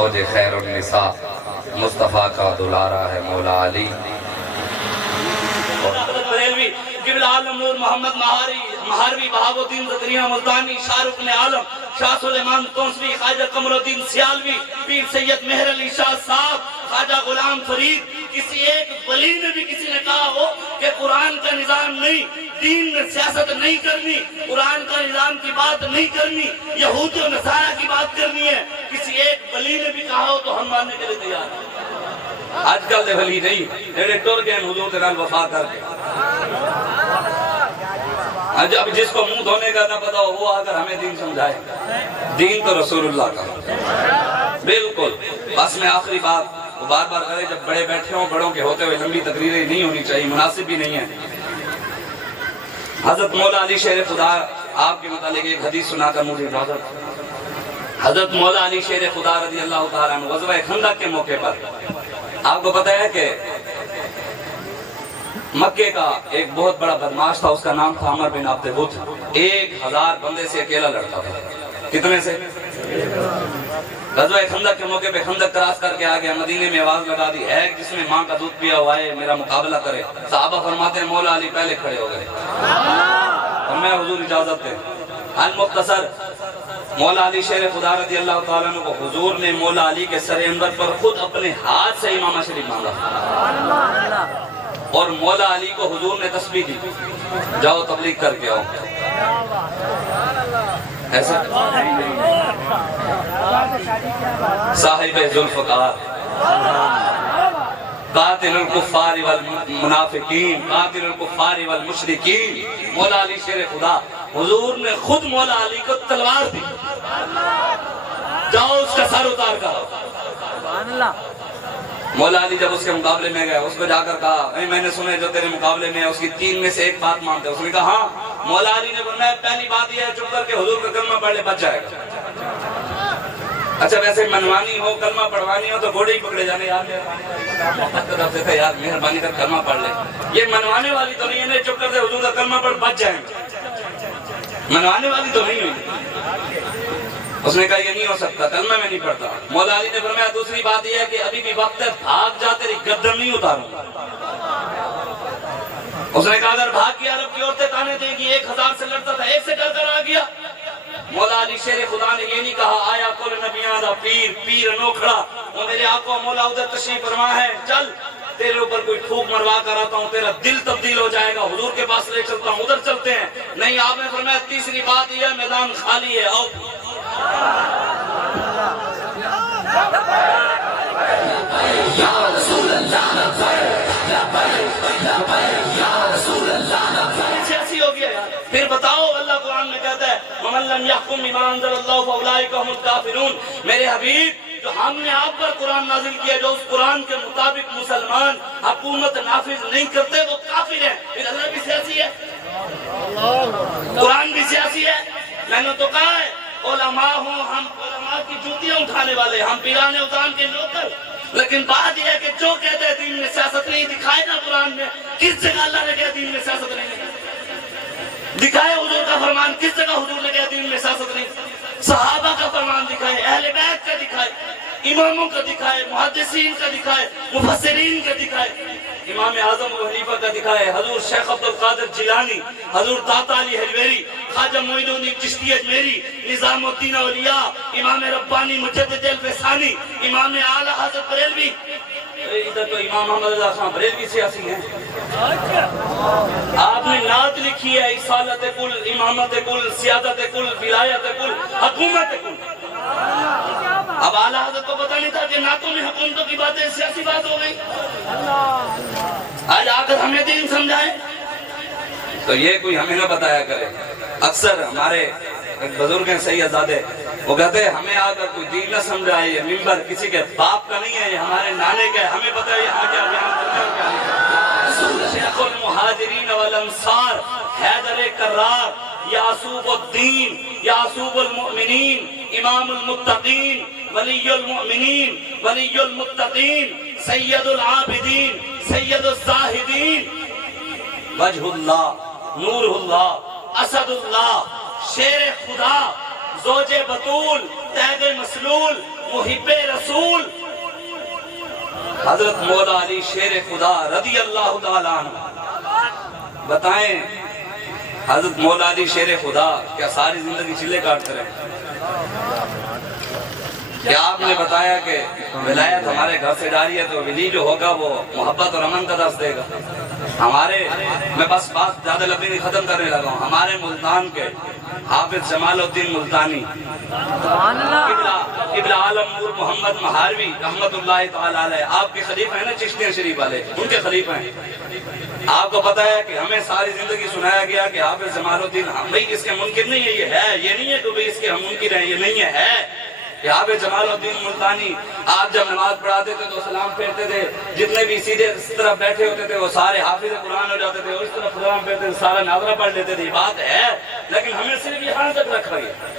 زوج خیر النساء مصطفیٰ کا دلارا ہے مولا علی۔ بریلوی قبلہ عالم نور محمد مہاروی بہاو الدین زکریا ملتانی شاہ رکن عالم شاہ سلیمان تونسوی خواجہ قمر الدین سیالوی پیر سید مہر علی شاہ صاحب خواجہ غلام فرید، کسی ایک ولی نے بھی کسی نے کہا ہو کہ قرآن کا نظام نہیں، دین میں سیاست نہیں کرنی، قرآن کا نظام کی بات نہیں کرنی، یہودی و نصارہ کی بات کرنی ہے، کسی ایک ولی نے بھی کہا ہو تو ہم ماننے کے لیے تیار ہیں۔ آج کل دے ولی نہیں، جڑے ٹر گئے حضور دے نال وفا کر کے۔ اب جس کو منہ دھونے کا نہ پتا ہو وہ اگر ہمیں دین سمجھائے، دین تو رسول اللہ کا بالکل۔ بس میں آخری بات وہ بار بار کرے، جب بڑے بیٹھے ہوں، بڑوں کے ہوتے ہوئے لمبی تقریریں نہیں ہونی چاہیے، مناسب بھی نہیں ہے۔ حضرت مولا علی شیر خدا آپ کے متعلق ایک حدیث سنا کر مجھے اجازت۔ حضرت مولا علی شیر خدا رضی اللہ تعالیٰ عنہ غزوہ خندق کے موقع پر آپ کو پتہ ہے کہ مکے کا ایک بہت بڑا بدماش تھا، اس کا نام تھا عمر بن عبد بت، 1000 بندے سے اکیلا لڑتا تھا۔ کتنے سے؟ غزوہ خندق کے موقع پہ خندق کراس کر کے آگیا، مدینے میں آواز لگا دی ہے جس نے ماں کا دودھ پیا ہوا ہے میرا مقابلہ کرے۔ صحابہ فرماتے ہیں مولا علی پہلے کھڑے ہو گئے اور میں حضور اجازت دے۔ المختصر مولا علی شیر خدا رضی اللہ تعالیٰ عنہ کو حضور نے مولا علی کے سر انور پر خود اپنے ہاتھ سے امامہ شریف مانگا، اور مولا علی کو حضور نے تسبیح دی، جاؤ تبلیغ کر کے آؤ۔ ایسا صاحب ذوالفقار قاتل الکفار والمنافقین قاتل الکفار والمشرکین، مولا علی شیر خدا، حضور نے خود مولا علی کو تلوار دی، جاؤ اس کا سر اتار کر۔ مولا علی جب اس کے مقابلے میں گئے، اس کو جا کر کہا میں نے سنا جو تیرے مقابلے میں ہے اس کی 3 میں سے ایک بات مانتے ہیں۔ اس نے کہا ہاں۔ مولا علی نے فرمایا پہلی بات یہ ہے چپ کر کے حضور کا کلمہ پڑھ لے، بچ جائے گا۔ اچھا ویسے منوانی ہو کلمہ پڑھوانی ہو تو گھوڑے ہی پکڑے جانے، یار مہربانی کر کلمہ پڑھ لے، یہ منوانے والی تو نہیں ہے، چپ کر دے حضور کا کلمہ پڑھ بچ جائیں گے، منوانے والی تو نہیں ہوئی۔ اس نے کہا یہ نہیں ہو سکتا، کلمہ میں نہیں پڑھتا۔ مولا علی نے فرمایا دوسری بات یہ ہے کہ ابھی بھی وقت ہے، بھاگ جا تیری گردن نہیں اتاروں گا۔ اس نے کہا اگر بھاگ گیا عرب کی عورتیں تانے دیں گی، 1000 سے لڑتا تھا، 1 سے ڈر کر آ گیا۔ مولا علی شیر خدا نے یہ نہیں کہا آیا کل نبیان دا پیر نوکھڑا، وہ میرے آقا مولا ادھر تشریف فرما ہے، چل تیرے اوپر کوئی پھوک مروا کر آتا ہوں، تیرا دل تبدیل ہو جائے گا، حضور کے پاس لے چلتا ہوں، ادھر چلتے ہیں۔ نہیں، آپ نے فرمایا تیسری بات یہ ہے میدان خالی ہے، آؤ۔ ایسی ہو گیا یار، پھر بتاؤ اللہ قرآن میں کہتا ہے وَمَن لَّمْ يَحْكُم بِمَا أَنزَلَ اللَّهُ فَأُولَٰئِكَ هُمُ الْكَافِرُونَ۔ میرے حبیب جو ہم نے آپ پر قرآن نازل کیا، جو اس قرآن کے مطابق مسلمان حکومت نافذ نہیں کرتے وہ کافر ہیں۔ پھر اللہ بھی سیاسی ہے، قرآن بھی سیاسی ہے۔ میں نے تو کہا ہے علماء ہوں، ہم علماء کی جوتیاں اٹھانے والے، ہم پیرانے اتان کے نوکر، لیکن بات یہ ہے کہ جو کہتے ہیں دین میں سیاست نہیں، دکھائے نا قرآن میں کس جگہ اللہ نے کہا دین میں سیاست نہیں، دکھائے حضور کا فرمان کس جگہ حضور نے کہا دین میں سیاست نہیں، صحابہ کا فرمان دکھائے، اہل بیت کا دکھائے، اماموں کا دکھائے، محدثین کا دکھائے، مفسرین کا دکھائے، امام اعظم ابو حنیفہ کا دکھائے، حضور شیخ عبد القادر جیلانی، حضور داتا علی حجویری، خواجہ معین الدین چشتی اجمیری، نظام الدین اولیاء، امام ربانی مجدد الفسانی، امام اعلیٰ حضرت بریلوی۔ ادھر تو امام محمد رضا خان بریلوی سیاسی ہیں۔ آپ نے نعت لکھی ہے اصالت کل، امامت کل، سیادت کل، ولایت کل، حکومت کل۔ اب اعلیٰ حضرت کو پتہ نہیں تھا کہ نعتوں میں حکومتوں کی باتیں سیاسی بات ہو گئی۔ آج آ کر ہمیں دین سمجھائیں تو یہ کوئی ہمیں نہ بتایا کرے۔ اکثر ہمارے ایک بزرگ ہیں سید زادے، وہ کہتے ہیں ہمیں آ کر کوئی دین نہ سمجھائے، یہ منبر کسی کے باپ کا نہیں ہے، یہ ہمارے نانے کا ہے، ہمیں پتہ ہے یہاں کیا بیان کرنا ہے کیا نہیں۔ شیخ المہاجرین والانصار حیدر کرار، یعصوب الدین، یعصوب المؤمنین، امام المتقین، ولی المؤمنین، ولی المتقین، سید العابدین، سید الزاہدین، وجہ اللہ، نور اللہ، اسد اللہ، شیر خدا، زوج بطول، تیغ مسلول، محب رسول حضرت مولا علی شیر خدا رضی اللہ تعالیٰ عنہ، بتائیں حضرت مولا علی شیر خدا کیا ساری زندگی چلے کاٹتے رہے؟ کیا آپ نے بتایا کہ ولایت ہمارے گھر سے جاری ہے تو ولی جو ہوگا وہ محبت اور امن کا درس دے گا؟ ہمارے، میں بس بات زیادہ لمبی نہیں ختم کرنے لگا ہوں، ہمارے ملتان کے حافظ جمال الدین ملتانی قبلہ عالم نور محمد مہاروی رحمت اللہ تعالی علیہ، آپ کے خلیفہ ہیں نا چشتیہ شریف والے، ان کے خلیفہ ہیں۔ آپ کو پتا ہے کہ ہمیں ساری زندگی سنایا گیا کہ حافظ جمال الدین بھائی اس کے منکر نہیں ہے، یہ ہے، یہ نہیں ہے کہ بھائی اس کے ہم منکر ہیں، یہ نہیں ہے، یہاں پہ جمال الدین ملتانی آپ جب نماز پڑھاتے تھے تو سلام پھیرتے تھے، جتنے بھی سیدھے اس طرف بیٹھے ہوتے تھے وہ سارے حافظ قرآن ہو جاتے تھے، اور اس طرف سلام پھیرتے تھے سارا ناظرہ پڑھ لیتے تھے۔ یہ بات ہے، لیکن ہمیں صرف یہاں تک رکھ رہی ہے۔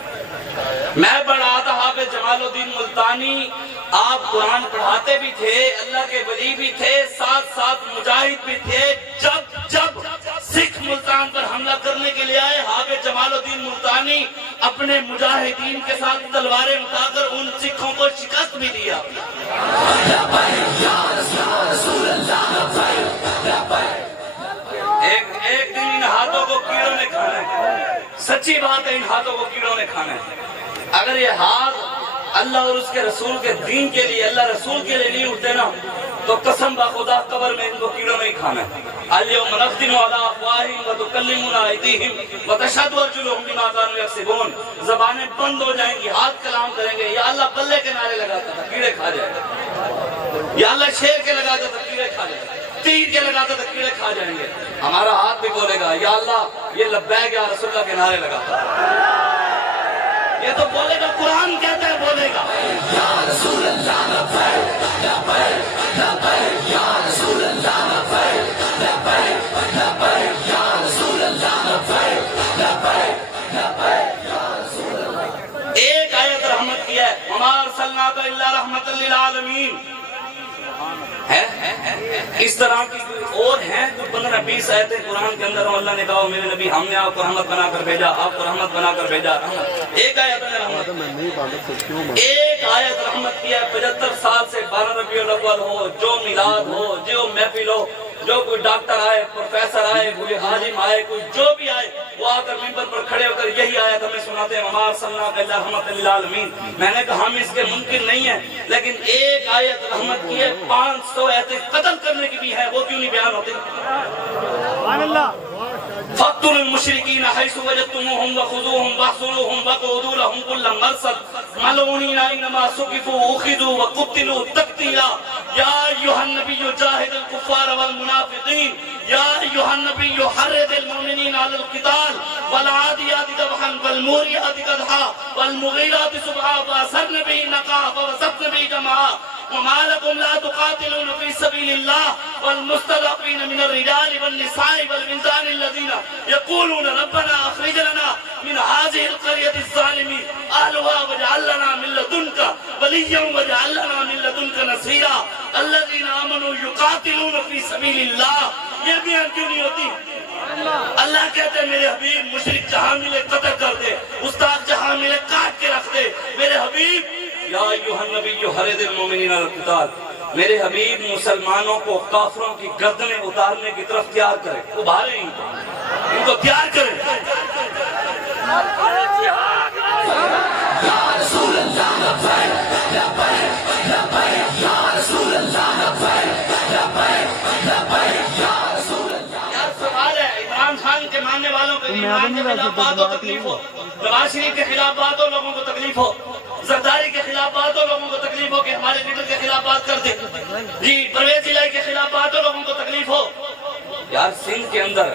میں پڑھا تھا حافظ جمال الدین ملتانی، آپ قرآن پڑھاتے بھی تھے، اللہ کے ولی بھی تھے، ساتھ ساتھ مجاہد بھی تھے۔ جب سکھ ملتان پر حملہ کرنے کے لیے آئے، حافظ جمال الدین ملتانی اپنے مجاہدین کے ساتھ تلواریں اٹھا کر ان سکھوں کو شکست بھی دیا۔ ایک دن ان ہاتھوں کو کیڑوں نے کھانا ہے، سچی بات ہے، ان ہاتھوں کو کیڑوں نے کھانا ہے۔ اگر یہ ہاتھ اللہ اور اس کے رسول کے دین کے لیے، اللہ رسول کے لیے نہیں اٹھتے نا تو قسم بخدا قبر میں ان کو کیڑوں نہیں کھانا ہے۔ اليوم نختم على افواہہم وتکلمنا ایدیہم وتشہد ارجلہم بما کانوا یکسبون، زبانیں بند ہو جائیں گی، ہاتھ کلام کریں گے۔ یا اللہ بلے کے نعرے لگاتا تھا کیڑے کھا جائیں گے، یا اللہ شیر کے لگاتا تھا کیڑے کھا جائیں گے، تیر کے لگاتا تھا کیڑے کھا جائیں گے۔ ہمارا ہاتھ بھی بولے گا یا اللہ یہ لبیک یا رسول اللہ کے نعرے لگاتا ہے، یہ تو بولے گا، قرآن کہتا ہے بولے گا یا رسول اللہ لبیک لبیک لبیک یا رسول اللہ لبیک لبیک لبیک یا رسول اللہ لبیک لبیک لبیک یا رسول اللہ۔ ایک آیت رحمت کی ہے، وما ارسلناک الا رحمۃ للعالمین، ہے اس طرح کی اور ہیں جو 15-20 آیتیں قرآن کے اندر، اللہ نے کہا میرے نبی ہم نے آپ کو رحمت بنا کر بھیجا، آپ کو رحمت بنا کر بھیجا۔ ایک آیت ہے رحمت، ایک آیت رحمت کی ہے۔ 75 سال سے 12 ربیع الاول ہو، جو میلاد ہو، جو محفل ہو، جو کوئی ڈاکٹر آئے، پروفیسر آئے، کوئی عالم آئے، کوئی جو بھی آئے، وہ آ کر ممبر پر کھڑے ہو کر یہی آیت ہمیں سناتے ہیں، وما ارسلناک الا رحمۃ للعالمین۔ میں نے کہا ہم اس کے منکر نہیں ہیں، لیکن ایک آیت رحمت کی ہے، 500 آیتیں قتل کرنے کی بھی ہے، وہ کیوں نہیں بیان ہوتی؟ سبحان اللہ۔ فَاقْتُلُوا الْمُشْرِكِينَ حَيْثُ وَجَدتُّمُوهُمْ وَخُذُوهُمْ وَاحْصُرُوهُمْ وَاقْعُدُوا لَهُمْ كُلَّ مَرْصَدٍ مَلْعُونِينَ أَيْنَمَا ثُقِفُوا أُخِذُوا وَقُتِّلُوا تَقْتِيلًا يَا أَيُّهَا النَّبِيُّ جَاهِدِ الْكُفَّارَ وَالْمُنَافِقِينَ يَا أَيُّهَا النَّبِيُّ حَرِّضِ الْمُؤْمِنِينَ عَلَى الْقِتَالِ وَالْعَادِيَاتِ ضَبْحًا فَالْمُورِيَاتِ قَدْحًا وَالْمُغِيرَاتِ صُبْحًا فَأَثَرْنَ بِهِ نَقْعًا فَوَسَطْنَ بِهِ جَمْعًا وما لكم لا تقاتلون في سبيل الله والمستضعفين من الرجال والنساء والولدان الذين يقولون ربنا اخرج لنا من هذه القرية الظالم اهلها واجعل لنا من لدنك وليا واجعل لنا من لدنك نصيرا الذين آمنوا يقاتلون في سبيل الله۔ یہ بھی کیوں نہیں ہوتی؟ اللہ کہتے ہیں میرے حبیب مشرک جہاں ملے قتل کر دے، استاد جہاں ملے کاٹ کے رکھ دے۔ میرے حبیب یا ایھا النبی حرض المؤمنین علی القتال، میرے حبیب مسلمانوں کو کافروں کی گردنیں اتارنے کی طرف تیار کرے، ابھارے ان کو تیار کرے۔ یا رسول اللہ لبیک لبیک لبیک یا رسول اللہ لبیک لبیک لبیک یا رسول اللہ۔ یار سوال ہے، عمران خان کے ماننے والوں کو ایمان کے خلاف بات ہو تکلیف ہو، نواز شریف کے خلاف بات ہو لوگوں کو تکلیف ہو، زرداری کے خلاف بات ہو لوگوں کو تکلیف ہو کہ ہمارے لیڈر کے خلاف بات کر دے، جی پرویز الہی کے خلاف بات ہو لوگوں کو تکلیف ہو۔ یار سندھ کے اندر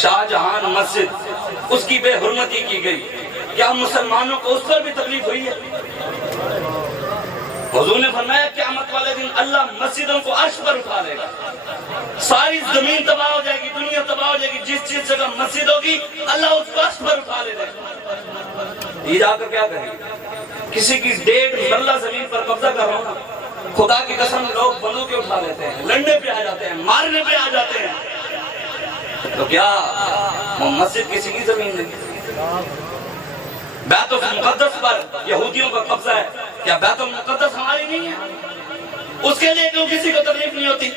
شاہ جہان مسجد اس کی بے حرمتی کی گئی، کیا مسلمانوں کو اس پر بھی تکلیف ہوئی ہے؟ حضور نے فرمایا قیامت والے دن اللہ مسجدوں کو عرش پر اٹھا لے گا، ساری زمین تباہ ہو جائے گی، دنیا تباہ ہو جائے گی، جس جگہ مسجد ہوگی اللہ اس کو عرش پر اٹھا لے گا۔ یہ جا کر کیا کہیں گے؟ کسی کی 1.5 مرلہ زمین پر قبضہ کر رہا ہوں نا، خدا کی قسم لوگ بندوقیں اٹھا لیتے ہیں، لڑنے پہ آ جاتے ہیں، مارنے پہ آ جاتے ہیں، تو کیا مسجد کسی کی زمین نہیں؟ بیت المقدس پر یہودیوں کا قبضہ ہے، کیا بیت المقدس ہماری نہیں ہے؟ اس کے لیے کیوں کسی کو تکلیف نہیں ہوتی؟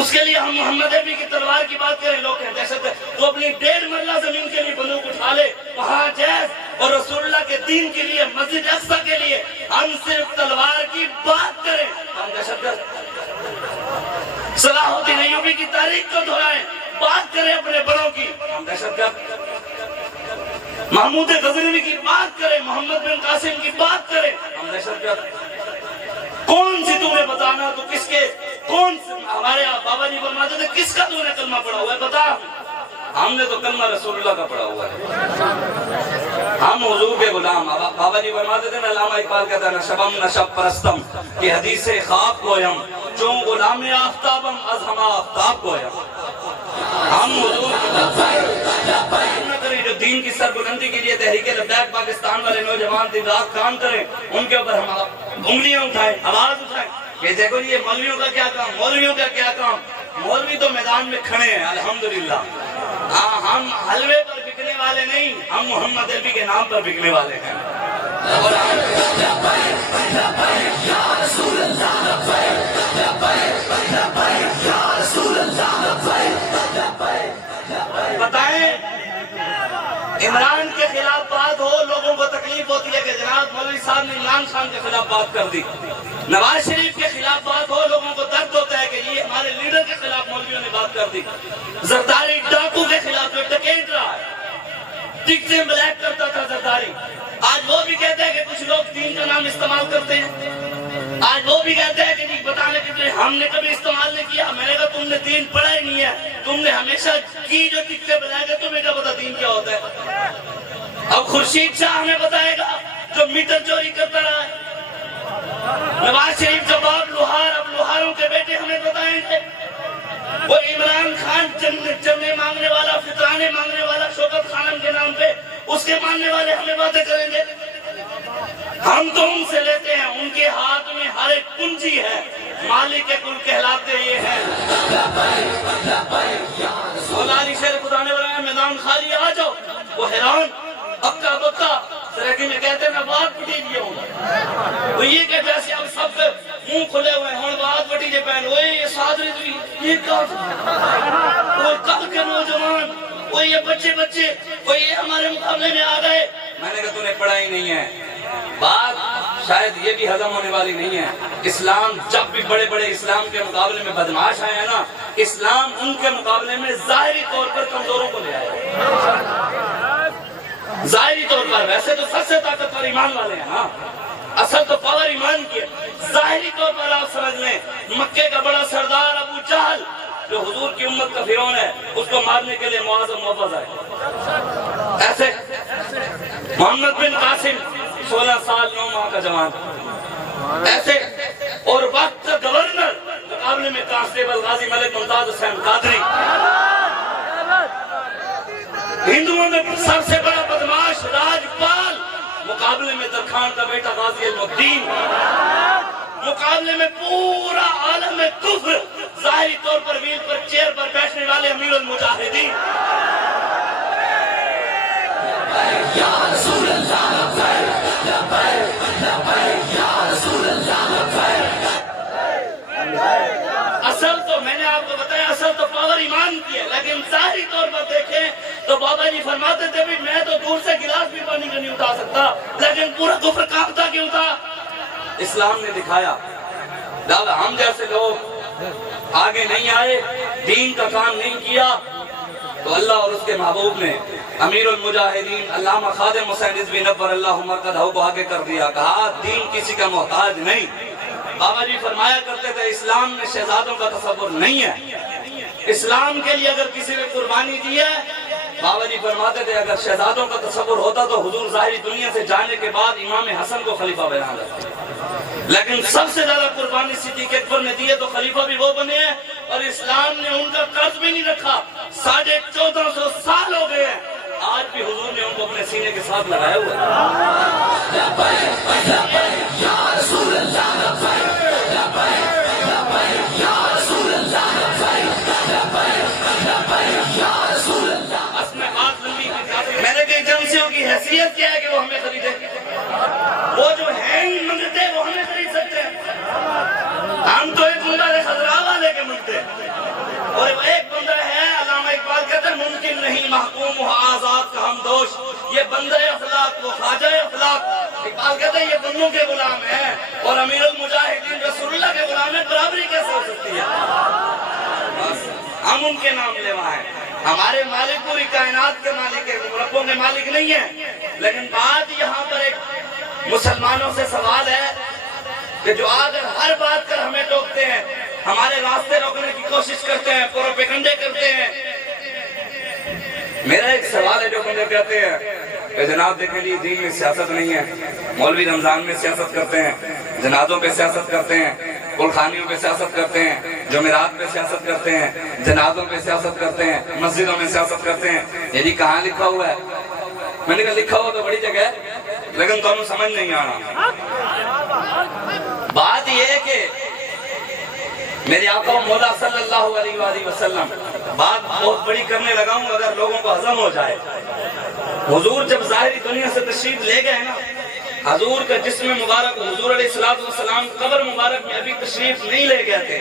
اس کے لیے ہم محمد عربی کی تلوار کی بات کریں، لوگ کہتے ہیں تو اپنی 1.5 مرلہ زمین کے لیے بندوق اٹھا لے، وہاں جیز اور رسول اللہ کے دین کے لیے، مسجد اقصیٰ کے لیے ہم صرف تلوار کی بات کریں، ہم دہشت گرد؟ صلاح الدین ایوبی کی تاریخ کو دہرائیں، بات کریں اپنے بڑوں کی، ہم دہشت گرد؟ محمود غزنوی کی بات کریں، محمد بن قاسم کی بات کریں، ہم دہشت گرد؟ کون سی تمہیں بتانا تو کس کے، کون ہمارے بابا جی فرماتے تھے کس کا تو نے کلمہ پڑھا ہوا ہے بتا؟ ہم نے تو کلمہ رسول اللہ کا پڑھا ہوا ہے، ہم حضور کے غلام۔ بابا جی فرماتے تھے نا، علامہ اقبال کہتا ہے نا، شبم نشب پرستم کی حدیث خواب گویم، چون غلام آفتابم از ہما آفتاب گویم۔ ہم حضور جو دین کی سربلندی کے لیے تحریک لبیک پاکستان والے نوجوان دن رات کام کریں، ان کے اوپر ہم انگلیاں اٹھائیں، آواز اٹھائیں کہ دیکھو یہ مولویوں کا کیا کام، مولویوں کا کیا کام۔ مولوی تو میدان میں کھڑے ہیں الحمدللہ، ہم حلوے پر بکنے والے نہیں، ہم محمد عربی کے نام پر بکنے والے ہیں۔ بتائیں، عمران کے خلاف بات ہو، لوگوں کو تکلیف ہوتی ہے کہ جناب مولوی صاحب نے عمران خان کے خلاف بات کر دی۔ نواز شریف کے خلاف بات ہو، لوگوں کو درد ہوتا ہے کہ یہ ہمارے لیڈر کے خلاف مولویوں نے بات کر دی۔ زرداری ڈاکو کے خلاف جو ڈکیت رہا ہے، ٹکٹیں بلیک کرتا تھا زرداری، آج وہ بھی کہتے ہیں کہ کچھ لوگ دین کا نام استعمال کرتے ہیں، آج وہ بھی کہتے ہیں کہ بتانے کے لیے ہم نے کبھی استعمال نہیں کیا۔ میں نے کہا تم نے دین پڑھا ہی نہیں ہے، تم نے ہمیشہ کی جو ٹکٹیں بلائے گا، تمہیں کیا پتا دین کیا ہوتا ہے؟ اب خورشید شاہ ہمیں بتائے گا جو میٹر چوری کرتا رہا ہے، نواز شریف کا باپ لوہار، اب لوہاروں کے بیٹے ہمیں بتائیں گے، وہ عمران خان چندے مانگنے والا، فطرانے مانگنے والا، شوکت خانم کے نام پہ اس کے ماننے والے ہمیں باتیں کریں گے۔ ہم تو ان سے لیتے ہیں، ان کے ہاتھ میں ہر ایک کنجی ہے، مالک کے کل کہلاتے یہ ہیں۔ مولانا شیر خدا نے بنایا میدان خالی آ جاؤ، وہ حیران اکا بکا سرکی میں کہتے ہیں میں بات پٹی دیا ہوں، وہ یہ کہ جیسے اب سب منہ کھلے ہوئے ہیں، ہوں بات پٹی جے پہن، وہ یہ صادری تھی، یہ کہا تھا، وہ کل کے نوجوان، وہ یہ بچے، وہ یہ ہمارے مقابلے میں آ گئے۔ میں نے کہا تو نے پڑھا ہی نہیں ہے، بات شاید یہ بھی ہضم ہونے والی نہیں ہے۔ اسلام جب بھی بڑے بڑے اسلام کے مقابلے میں بدمعاش آئے ہیں نا، اسلام ان کے مقابلے میں ظاہری طور پر کمزوروں کو لے آئے، ظاہری طور پر۔ ویسے تو سب سے طاقتور ایمان والے ہیں، ہاں اصل تو پاور ایمان کی ہے۔ ظاہری طور پر آپ سمجھ لیں، مکے کا بڑا سردار ابو جہل جو حضور کی امت کا فرعون ہے، اس کو مارنے کے لیے معاذ محفوظ ہے۔ ایسے محمد بن قاسم 16 سال 9 ماہ کا جوان، ایسے اور وقت کا گورنر مقابلے میں کانسٹیبل غازی ملک ممتاز حسین قادری، ہندوؤں میں سب سے بڑا بدماش راجپال، مقابلے میں درخان کا بیٹا غازی المدین، مقابلے میں پورا عالم کفر، ظاہری طور پر ویل پر چیئر پر بیٹھنے والے امیر المجاہدین۔ یا رسول اللہ اصل تو میں نے آپ کو بتایا، اصل تو پاور ایمان کی ہے، لیکن ظاہری طور پر دیکھیں تو بابا جی فرماتے تھے بھی میں تو دور سے گلاس بھی پانی کا نہیں اٹھا سکتا، لیکن پورا کفر کانپتا کیوں تھا؟ اسلام نے دکھایا۔ ہم جیسے لوگ آگے نہیں آئے، دین کا کام نہیں کیا، تو اللہ اور اس کے محبوب نے امیر المجاہدین علامہ خادم حسین رضوی نور اللہ مرقدہ کو آگے کر دیا، کہا دین کسی کا محتاج نہیں۔ بابا جی فرمایا کرتے تھے اسلام میں شہزادوں کا تصور نہیں ہے، اسلام کے لیے اگر کسی نے قربانی دی ہے، بابا جی فرماتے تھے اگر شہزادوں کا تصور ہوتا تو حضور ظاہری دنیا سے جانے کے بعد امام حسن کو خلیفہ بنا دیتے، لیکن سب سے زیادہ قربانی صدیق اکبر نے دی ہے تو خلیفہ بھی وہ بنے ہیں، اور اسلام نے ان کا قرض بھی نہیں رکھا۔ 1450 سال ہو گئے ہیں، آج بھی حضور نے ان کو اپنے سینے کے ساتھ لگایا ہوا میں نے کئی ایجنسیوں کی حیثیت کیا ہے کہ وہ ہمیں خریدے، وہ جو ہینگ منگتے اور ایک بندہ ہے علامہ اقبال کہتے ہیں ممکن نہیں محکوم و آزاد کا ہم دوش، یہ بندہ افلاک وہ خواجہ افلاک۔ اقبال کہتے ہیں یہ بندوں کے غلام ہیں اور امیر المجاہدین رسول اللہ کے غلام ہیں، برابری کیسے ہو سکتی ہے؟ بس ہم ان کے نام لیوا ہیں، ہمارے مالک پوری کائنات کے مالک ہیں، ربوں کے مالک نہیں ہیں۔ لیکن بات یہاں پر ایک مسلمانوں سے سوال ہے کہ جو اگر ہر بات کر ہمیں ٹوکتے ہیں، ہمارے راستے روکنے کی کوشش کرتے ہیں، پروپیگنڈے کرتے ہیں۔ میرا ایک سوال ہے جو بندے کہتے ہیں کہ جناب دیکھیں جی دین میں سیاست نہیں ہے، مولوی رمضان میں سیاست کرتے ہیں، جنازوں پہ سیاست کرتے ہیں، گلخانیوں پہ سیاست کرتے ہیں، جمعرات پہ سیاست کرتے ہیں، جنازوں پہ سیاست کرتے ہیں، مسجدوں میں سیاست کرتے ہیں۔ یہ جی کہاں لکھا ہوا ہے؟ میں نے کہا لکھا ہوا تو بڑی جگہ ہے لیکن تمہیں سمجھ نہیں آنا۔ بات یہ ہے کہ میرے آقا و مولا صلی اللہ علیہ وآلہ وسلم، بات بہت بڑی کرنے لگا ہوں اگر لوگوں کو ہضم ہو جائے۔ حضور جب ظاہری دنیا سے تشریف لے گئے نا، حضور کا جسم مبارک، حضور علیہ السلام قبر مبارک میں ابھی تشریف نہیں لے گئے تھے،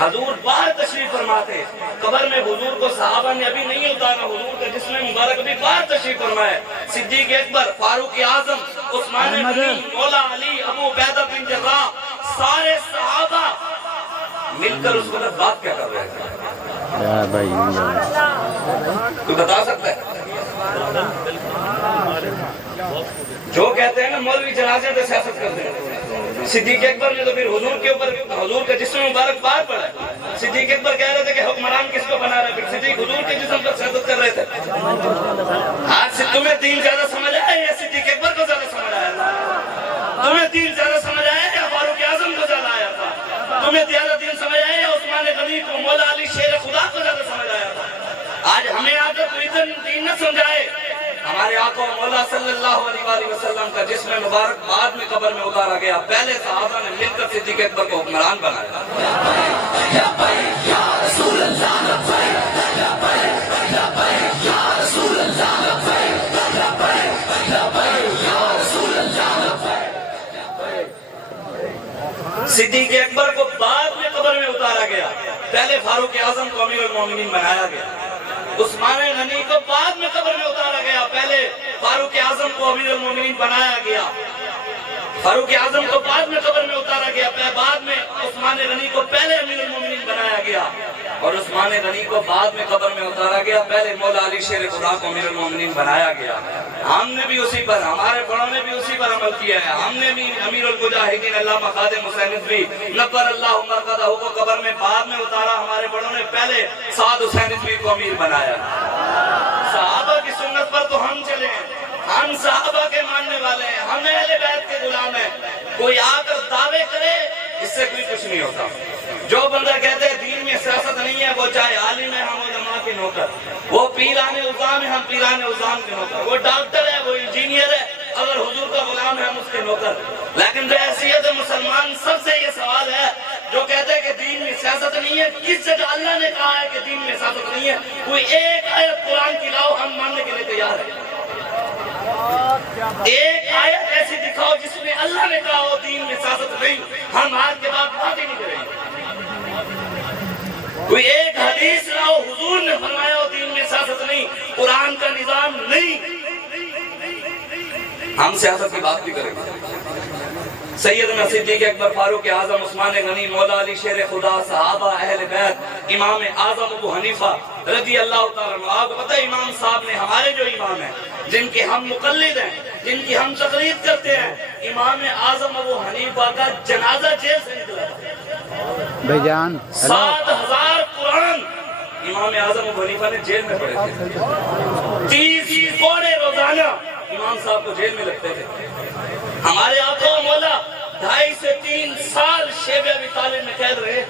حضور باہر تشریف فرما تھے۔ قبر میں حضور کو صحابہ نے ابھی نہیں اتارا، حضور کا جسم مبارک ابھی باہر تشریف فرمایا۔ صدیق اکبر، فاروق اعظم، عثمان غنی، مولا علی، ابو عبیدہ بن جراح، سارے صحابہ مل کر اس وقت بات کیا کر رہے تھے؟ کوئی بتا سکتا ہے؟ جو کہتے ہیں نا مولوی جنازے پہ سیاست کرتے ہیں، صدیق اکبر نے تو پھر حضور کے اوپر، حضور کا جسم مبارک باہر پڑا ہے۔ صدیق اکبر کہہ رہے تھے کہ حکمران کس کو بنا رہے، پھر صدیق حضور کے جسم پر سیاست کر رہے تھے۔ آج تمہیں دین زیادہ سمجھ آیا یا صدیق اکبر کو زیادہ سمجھ آیا تھا؟ تمہیں دین زیادہ سمجھ آیا یا فاروق اعظم کو زیادہ آیا تھا؟ تمہیں زیادہ دین سمجھ آیا یا عثمان غنی کو، مولا علی شیر خدا کو زیادہ سمجھ آیا تھا؟ آج ہمیں آ کر کوئی دین نہ سمجھائے۔ ہمارے آقا و مولا صلی اللہ علیہ وآلہ وسلم کا جسم مبارک بعد میں قبر میں اتارا گیا، پہلے صحابہ نے مل کر صدیق اکبر کو حکمران بنایا۔ صدیق اکبر کو بعد میں قبر میں اتارا گیا، پہلے فاروق اعظم کو امیر المومنین بنایا گیا۔ عثمان غنی کو بعد میں قبر میں اتارا گیا، پہلے فاروق اعظم کو امیر المومنین بنایا گیا۔ فاروق اعظم کو بعد میں قبر میں اتارا گیا، بعد میں عثمان غنی کو پہلے امیر المومنین بنایا گیا، اور عثمان غنی کو بعد میں قبر میں اتارا گیا، پہلے مولا علی شیر خدا کو امیر المومنین بنایا گیا۔ ہم نے بھی اسی پر، ہمارے بڑوں نے بھی اسی پر عمل کیا ہے۔ ہم نے بھی امیر المجاہدین علامہ خادم حسین نظوی نبر اللہ مرقدہ کو قبر میں بعد میں اتارا، ہمارے بڑوں نے پہلے سعد حسین نظوی کو امیر بنایا۔ صحابہ کی سنت پر تو ہم چلے ہیں، ہم صحابہ کے ماننے والے ہیں، ہم اہل بیت کے غلام ہیں۔ کوئی آ کر دعوے کرے اس سے کوئی کچھ نہیں ہوتا۔ جو بندہ کہتے ہیں دین میں سیاست نہیں ہے، وہ چاہے عالم ہے ہم علماء کے نوکر، وہ پیران عظام ہے ہم پیران عظام کے نوکر، وہ ڈاکٹر ہے وہ انجینئر ہے، اگر حضور کا غلام ہے ہم اس کے نوکر۔ لیکن بحیثیت مسلمان سب سے یہ سوال ہے جو کہتے ہیں کہ دین میں سیاست نہیں ہے، کس جگہ اللہ نے کہا ہے کہ دین میں سیاست نہیں ہے؟ کوئی ایک آیت قرآن کی لاؤ، ہم ماننے کے لیے تیار ہیں۔ ایک آیت ایسی دکھاؤ جس میں اللہ نے کہا ہو دین میں سیاست نہیں، ہم آج کے بعد بات ہی نہیں کریں گے۔ کوئی ایک حدیث لاؤ حضور نے فرمایا ہو دین میں سیاست نہیں، قرآن کا نظام نہیں، ہم سیاست کی بات بھی کریں گے۔ سیدنا صدیق اکبر، فاروق اعظم، عثمان غنی، مولا علی شیر خدا، صحابہ، اہل بیت، امام اعظم ابو حنیفہ رضی اللہ تعالیٰ عنہ۔ آپ کو پتہ ہے امام صاحب نے، ہمارے جو امام ہیں جن کے ہم مقلد ہیں، جن کی ہم تقلید کرتے ہیں، امام اعظم ابو حنیفہ کا جنازہ جیل سے نکلا بھائی جان 7,000 قرآن امام اعظم ابو حنیفہ نے جیل میں پڑھے تھے۔ 30 کوڑے روزانہ امام صاحب کو جیل میں لگتے تھے۔ ہمارے آقا و مولا 2.5 سے 3 سال شیب ابی طالب میں قید رہے۔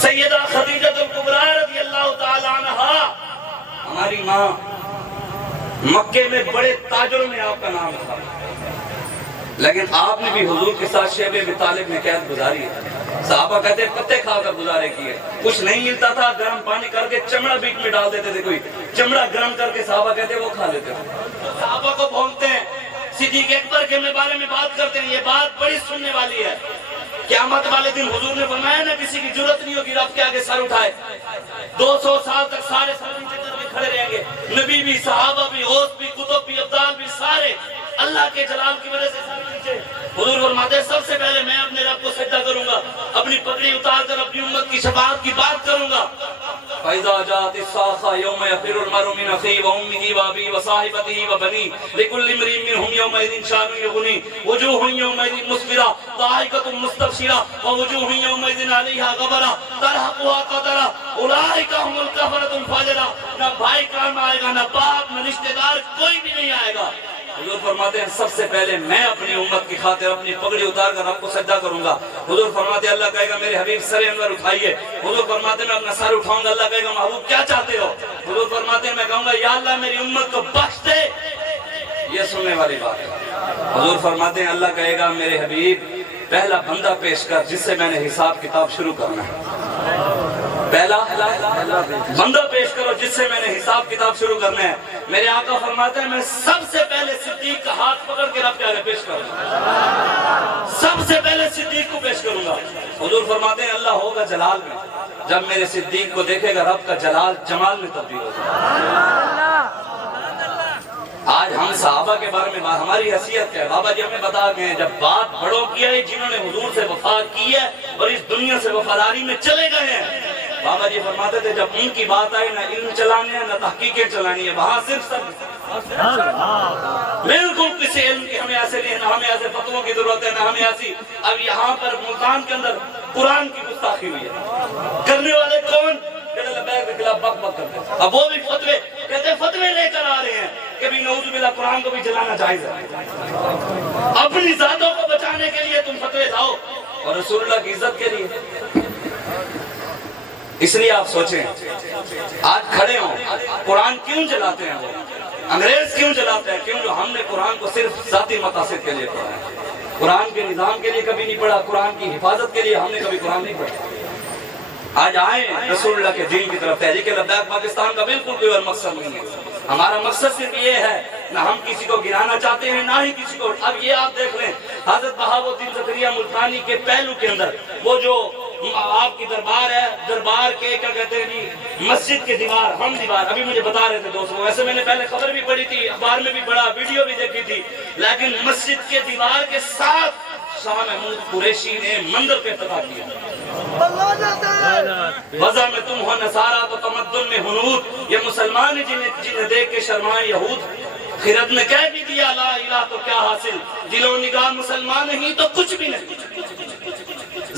سیدہ خدیجہ الکبریٰ رضی اللہ تعالی عنہا، ہماری ماں، مکے میں بڑے تاجروں میں آپ کا نام تھا، لیکن آپ نے بھی حضور کے ساتھ شیب ابی طالب میں قید گزاری ہے۔ صحابہ کہتے ہیں پتے کھا کر گزارے کیے، کچھ نہیں ملتا تھا گرم پانی کر کے چمڑا بیچ میں ڈال دیتے تھے، کوئی چمڑا گرم کر کے صحابہ کہتے ہیں وہ کھا لیتے تھے۔ صحابہ کو بھونکتے ہیں۔ صدیق اکبر کے بارے میں بات کرتے ہیں، یہ بات بڑی سننے والی ہے۔ قیامت والے دن حضور نے فرمایا نا کسی کی جرت نہیں ہوگی رب کے آگے سر اٹھائے، 200 سال تک سارے سر نیچے کر کے کھڑے رہیں گے، نبی بھی، صحابہ بھی، غوث بھی، کتب بھی، ابدال بھی، سارے اللہ کے جلال کی وجہ سے سر نیچے۔ حضور فرماتے ہیں سب سے پہلے میں اپنے رب کو سجدہ کروں گا، اپنی پگڑی اتار کر اپنی امت کی شفاعت کی بات کروں گا۔ فَإِذَا جَاءَتِ الصَّاخَّةُ يَوْمَ يَفِرُّ الْمَرْءُ مِنْ أَخِيهِ وَأُمِّهِ وَأَبِيهِ وَصَاحِبَتِهِ وَبَنِيهِ لِكُلِّ امْرِئٍ مِّنْهُمْ يَوْمَئِذٍ شَأْنٌ يُغْنِيهِ وُجُوهٌ يَوْمَئِذٍ مُسْفِرَةٌ ضَاحِكَةٌ مُسْتَبْشِرَةٌ وَوُجُوهٌ يَوْمَئِذٍ عَلَيْهَا غَبَرَةٌ تَرْهَقُهَا قَتَرَةٌ أُولَٰئِكَ هُمُ الْكَفَرَةُ الْفَجَرَةُ۔ نہ بھائی کام آئے گا، نہ باپ، نہ رشتہ دار، کوئی بھی نہیں آئے گا۔ حضور فرماتے ہیں سب سے پہلے میں اپنی امت کی خاطر اپنی پگڑی اتار کر رب کو سجدہ کروں گا۔ حضور فرماتے ہیں اللہ کہے گا میرے حبیب سر انور اٹھائیے۔ حضور فرماتے ہیں میں اپنا سر اٹھاؤں گا، اللہ کہے گا محبوب کیا چاہتے ہو؟ حضور فرماتے ہیں میں کہوں گا یا اللہ میری امت کو بخش دے۔ یہ سننے والی بات ہے۔ حضور فرماتے ہیں اللہ کہے گا میرے حبیب پہلا بندہ پیش کر جس سے میں نے حساب کتاب شروع کرنا ہے۔ پہلا بندہ پیش کرو جس سے میں نے حساب کتاب شروع کرنا ہے۔ میرے آقا فرماتے ہیں میں سب سے پہلے صدیق کا ہاتھ پکڑ کے رب کے آگے پیش کروں گا، سب سے پہلے صدیق کو پیش کروں گا۔ حضور فرماتے ہیں اللہ ہوگا جلال میں، جب میرے صدیق کو دیکھے گا رب کا جلال جمال میں تبدیل ہوگا۔ آج ہم صحابہ کے بارے میں ہماری حیثیت ہے، بابا جی ہمیں بتا گئے ہیں جب بات بڑوں کی ہے جنہوں نے حضور سے وفا کی ہے اور اس دنیا سے وفاداری میں چلے گئے ہیں۔ بابا جی فرماتے تھے جب ان کی بات آئی نہ علم چلانی ہے نہ تحقیقیں چلانی ہے، وہاں صرف بالکل کسی علم کی ہمیں ایسے نہیں ہے، نہ ہمیں ایسے فتووں کی ضرورت ہے، نہ ہمیں ایسی۔ اب یہاں پر ملتان کے اندر قرآن کی گستاخی ہوئی ہے، کرنے والے کون؟ کہتے لبیک کے خلاف بک بک کرتے ہیں، اب وہ بھی فتوے کہتے فتوے لے کر آ رہے ہیں کہ بھی نعوذ باللہ قرآن کو بھی جلانا جائز ہے۔ اپنی ذاتوں کو بچانے کے لیے تم فتوے لاؤ اور رسول اللہ کی عزت کے لیے۔ اس لیے آپ سوچیں آج کھڑے ہوں قرآن کیوں جلاتے ہیں؟ وہ انگریز کیوں جلاتے ہیں؟ کیوں جو ہم نے قرآن کو صرف ذاتی مقاصد کے لیے پڑھا ہے، قرآن کے نظام کے لیے کبھی نہیں پڑھا، قرآن کی حفاظت کے لیے ہم نے کبھی قرآن نہیں پڑھا۔ آج آئیں رسول اللہ کے دین کی طرف۔ تحریک لبیک پاکستان کا بالکل کوئی اور مقصد نہیں ہے، ہمارا مقصد صرف یہ ہے نہ ہم کسی کو گرانا چاہتے ہیں نہ ہی کسی کو۔ اب یہ آپ دیکھ لیں حضرت بہاؤالدین زکریا ملتانی کے پہلو کے اندر وہ جو آپ کی دربار ہے، دربار کے کیا کہتے ہیں جی مسجد کے دیوار، ہم دیوار، ابھی مجھے بتا رہے تھے دوستوں، ویسے میں نے پہلے خبر بھی پڑھی تھی، اخبار میں بھی پڑھا، ویڈیو بھی دیکھی تھی، لیکن مسجد کے دیوار کے ساتھ شاہ محمود قریشی نے مندر پہ افتتاح کیا۔ وضع میں تم ہو نصارہ تو تمدن میں ہنود، یہ مسلمان ہیں جنہیں دیکھ کے شرمائے یہود۔ خرد نے کہہ بھی دیا لا الہ تو کیا حاصل، دل و نگاہ مسلمان نہیں تو کچھ بھی نہیں۔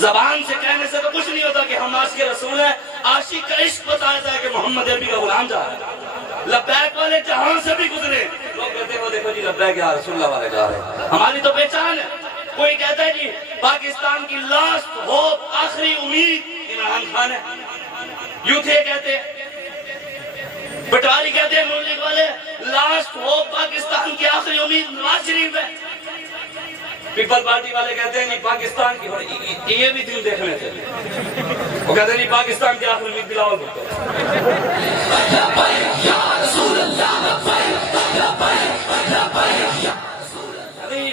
زبان سے کہنے سے تو کچھ نہیں ہوتا کہ ہم عاشق رسول ہیں، عاشق کا عشق بتایا ہے کہ محمد عربی کا غلام جا رہا ہے۔ لبیک والے جہاں سے بھی گزرے لوگ کہتے ہیں وہ دیکھو جی لبیک یا رسول اللہ والے جا رہے ہیں، ہماری تو پہچان ہے۔ کوئی کہتا ہے جی پاکستان کی لاسٹ ہوپ، آخری امید عمران خان ہے، یوتھ یہ کہتے ہیں، پٹواری کہتے ہیں نون لیگ والے لاسٹ ہوپ پاکستان کی آخری امید نواز شریف ہے، پیپل پارٹی والے کہتے ہیں نہیں پاکستان کی، یہ بھی دن دیکھنے تھے، وہ کہتے ہیں نہیں پاکستان کی آخری امید Bilawal Bhutto.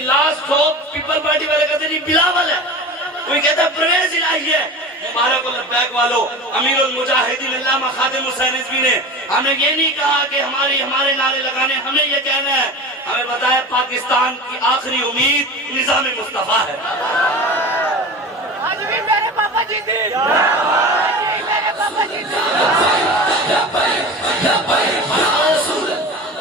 Last hope people party والے کہتے ہیں نہیں بلاول ہے، کوئی کہتا ہے پرویز الہی ہے۔ مبارک و لبیک والو، امیر المجاہدین علامہ خادم حسین رضوی نے ہمیں یہ نہیں کہا کہ ہمارے نعرے لگانے، ہمیں یہ کہنا ہے، ہمیں بتایا پاکستان کی آخری امید نظام مصطفیٰ ہے۔ آج بھی میرے پاپا جی تھے، میرے پاپا جی تھے۔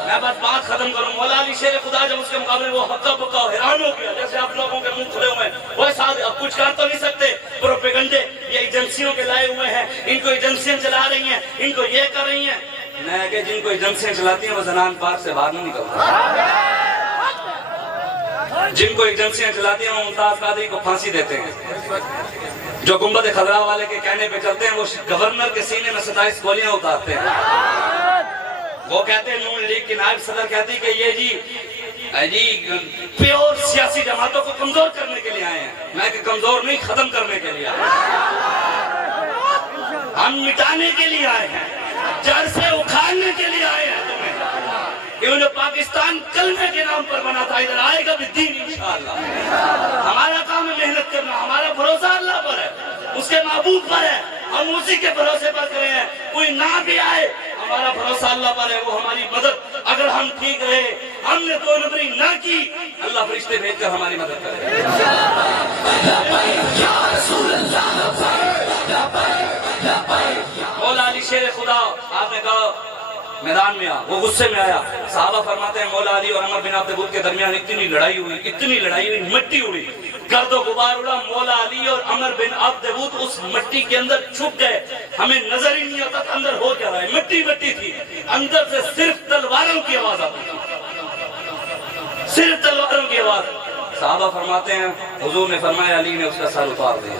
میں بس بات ختم کروں، مولا علی شیر خدا جب اس کے مقابلے وہ ہکا پکا حیران ہو گیا، جیسے آپ لوگوں کے منہ کھلے ہوئے ہیں، وہ ساتھ اب کچھ کر تو نہیں سکتے، پروپیگنڈے یہ ایجنسیوں کے لائے ہوئے ہیں، ان کو ایجنسیاں چلا رہی ہیں، ان کو یہ کر رہی ہیں۔ میں کہ جن کو ایجنسیاں چلاتی ہیں وہ زنان پارک سے باہر نہیں نکلتا، جن کو ایجنسیاں چلاتی ہیں وہ ممتاز قادری کو پھانسی دیتے ہیں، جو گنبد خضرا والے کے کہنے پہ چلتے ہیں وہ گورنر کے سینے میں 27 گولیاں اتارتے ہیں، وہ کہتے ہیں نون لیگ کی نائب صدر کہتی کہ یہ جی پیور سیاسی جماعتوں کو کمزور کرنے کے لیے آئے ہیں، میں کہ کمزور نہیں ختم کرنے کے لیے آئے ہیں، ہم مٹانے کے لیے آئے ہیں، جڑ سے اکھاڑنے کے لیے آئے ہیں تمہیں، کہ انہیں پاکستان کلمے کے نام پر بنا تھا، ادھر آئے گا بھی دین انشاءاللہ۔ ہمارا کام ہے محنت کرنا، ہمارا بھروسہ اس کے محبوب پر ہے، ہم اسی کے بھروسے پر کرے ہیں. کوئی نہ بھی آئے ہمارا بھروسہ اللہ پر ہے، وہ ہماری مدد. اگر ہم ٹھیک رہے، ہم نے دو نمبری نہ کی، اللہ فرشتے بھیج کر ہماری مدد کرے. مولا علی شیر خدا، آپ نے کہا میدان میں آ، وہ غصے میں آیا. صحابہ فرماتے ہیں مولا علی اور عمر بن عبد الود کے درمیان اتنی لڑائی ہوئی، مٹی اڑی، گرد و غبار اڑا. مولا علی اور عمر بن عبد الود اس مٹی کے اندر چھپ گئے، ہمیں نظر ہی نہیں آتا اندر ہو کیا رہا ہے. مٹی تھی، اندر سے صرف تلواروں کی آواز آتی تھی، صرف تلواروں کی آواز. صحابہ فرماتے ہیں حضور نے فرمایا علی نے اس کا سر اتار دیا.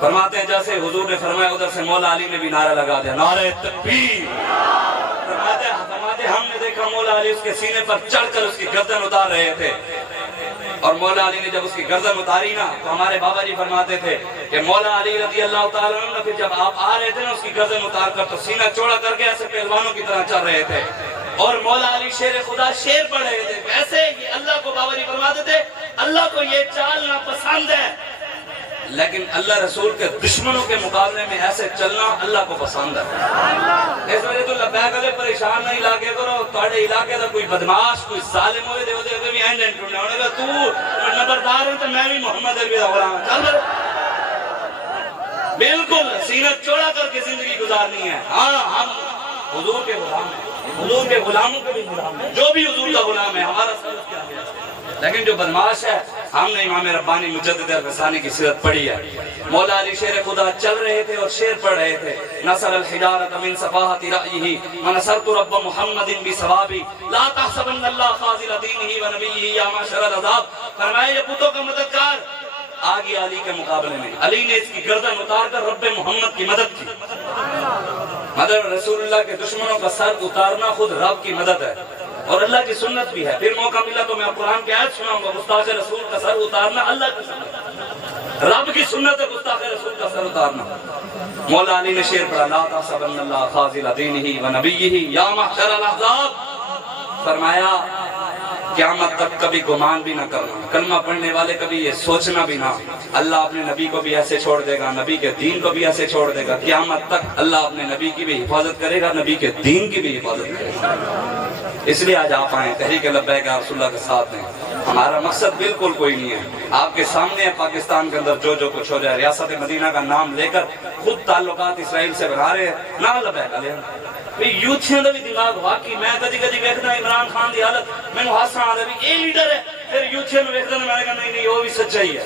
فرماتے ہیں جیسے حضور نے فرمایا ادھر سے مولا علی نے بھی نعرہ لگا دیا، نعرہ تکبیر. فرماتے ہم نے دیکھا مولا علی اس کے سینے پر چڑھ کر اس کی گردن اتار رہے تھے. اور مولا علی نے جب اس کی گردن اتاری نا تو ہمارے بابا جی فرماتے تھے کہ مولا علی رضی اللہ تعالیٰ عنہ پھر جب آپ آ رہے تھے نا اس کی گردن اتار کر تو سینہ چوڑا کر کے ایسے پہلوانوں کی طرح چل رہے تھے. اور مولا علی شیر خدا شیر پڑھ رہے تھے. ویسے یہ اللہ کو بابا جی فرماتے تھے اللہ کو یہ چال ناپسند ہے، لیکن اللہ رسول کے دشمنوں کے مقابلے میں ایسے چلنا اللہ کو پسند ہے. اس وجہ تو لبیک علیہ پریشان نہیں علاقے کرو. تھوڑے علاقے دا کوئی بدماش کوئی ظالم ہوئے دے دے بھی اینڈ ٹوٹنا ہونے گا. تو نبردار ہے تو میں بھی محمد عربی دا غلام چل بالکل سینہ چوڑا کر کے زندگی گزارنی ہے. ہاں ہم حضور کے غلام ہیں، حضور کے غلاموں کے بھی غلام ہیں، جو بھی حضور کا غلام ہے ہمارا سلف کیا ہے. لیکن جو بدماش ہے، ہم نے امام ربانی مجدد الفسانی کی سیرت پڑھی ہے. مولا علی شیر خدا چل رہے تھے اور شیر پڑھ رہے تھے. نصر الحجارۃ من صفاحۃ رأیہ ونصرت رب محمد بثوابی لا تحسبن اللہ خاذل دینہ ونبیہ یا معشر الاحزاب. فرمایا یہ بتوں کا مددگار آ گیا علی کے مقابلے میں. علی نے اس کی گردن اتار کر رب محمد کی مدد کی. مدد رسول اللہ کے دشمنوں کا سر اتارنا خود رب کی مدد ہے اور اللہ کی سنت بھی ہے. پھر موقع ملا تو میں قرآن کی آیت سناؤں گا. گستاخ رسول کا سر اتارنا اللہ کی سنت ہے، رب کی سنت ہے گستاخ رسول کا سر اتارنا. مولا علی نے شعر پڑھا لا تحسبن اللہ خاذل دینہ ونبیہ یا معشر الاحزاب. فرمایا قیامت تک کبھی گمان بھی نہ کرنا، کلمہ پڑھنے والے کبھی یہ سوچنا بھی نہ اللہ اپنے نبی کو بھی ایسے چھوڑ دے گا، نبی کے دین کو بھی ایسے چھوڑ دے گا. قیامت تک اللہ اپنے نبی کی بھی حفاظت کرے گا، نبی کے دین کی بھی حفاظت کرے گا. اس لیے آج آپ آئیں تحریک لبیک یا رسول اللہ کے ساتھ ہیں. ہمارا مقصد بالکل کوئی نہیں ہے. آپ کے سامنے ہے پاکستان کے اندر جو کچھ ہو جائے. ریاست مدینہ کا نام لے کر خود تعلقات اسرائیل سے بنا رہے ہیں. نہ لبیک علیہ یوتھیاں دا بھی دماغ واقعی میں کدی ویکھدا عمران خان دی حالت مینوں ہاسا آندا بھی اے لیڈر ہے. پھر یوتھیاں نوں ویکھدا میں کہا نہیں وہ بھی سچائی ہے.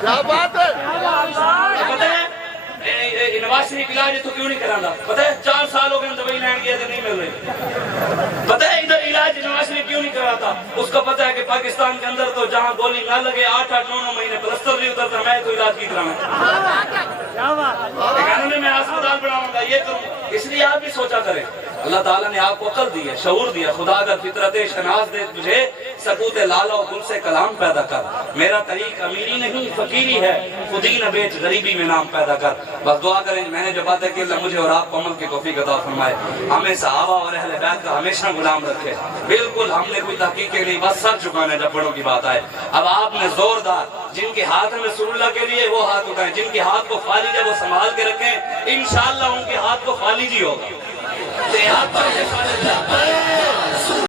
کیا بات ہے. پتہ ہے نواز شریف علاج تو کیوں نہیں کرانا؟ پتہ ہے 4 سال ہو گئے دوائی لین گئے تو نہیں مل رہی. پتہ ہے ادھر علاج نواز شریف کیوں نہیں کراتا؟ اس کو پتہ ہے کہ پاکستان کے اندر تو جہاں گولی نہ لگے 8-8 9 مہینے پلستر نہیں اترتا. میں تو علاج کی کرانا میں ہسپتال بناؤں گا یہ کروں. اس لیے آپ بھی سوچا کریں. اللہ تعالیٰ نے آپ کو عقل دی ہے، شعور دیا. خدا اگر فطرت شناس دے تجھے سکوت لالا و گل سے کلام پیدا کر. میرا طریق امیری نہیں فقیری ہے، خودی نہ بیچ غریبی میں نام پیدا کر. بس دعا کریں میں نے جو باتیں کی اللہ مجھے اور آپ کو عمل کی توفیق عطا فرمائے. ہمیں صحابہ اور اہل بیت کا ہمیشہ غلام رکھے. بالکل ہم نے کوئی تحقیق نہیں، بس سر جھکانا جب بڑوں کی بات آئے. اب آپ نے زوردار جن کے ہاتھ میں رسول اللہ کے لیے وہ ہاتھ اٹھائیں، جن کے ہاتھ کو فالج ہے وہ سنبھال کے رکھیں. انشاءاللہ ان کے ہاتھ کو فالج ہی ہوگا.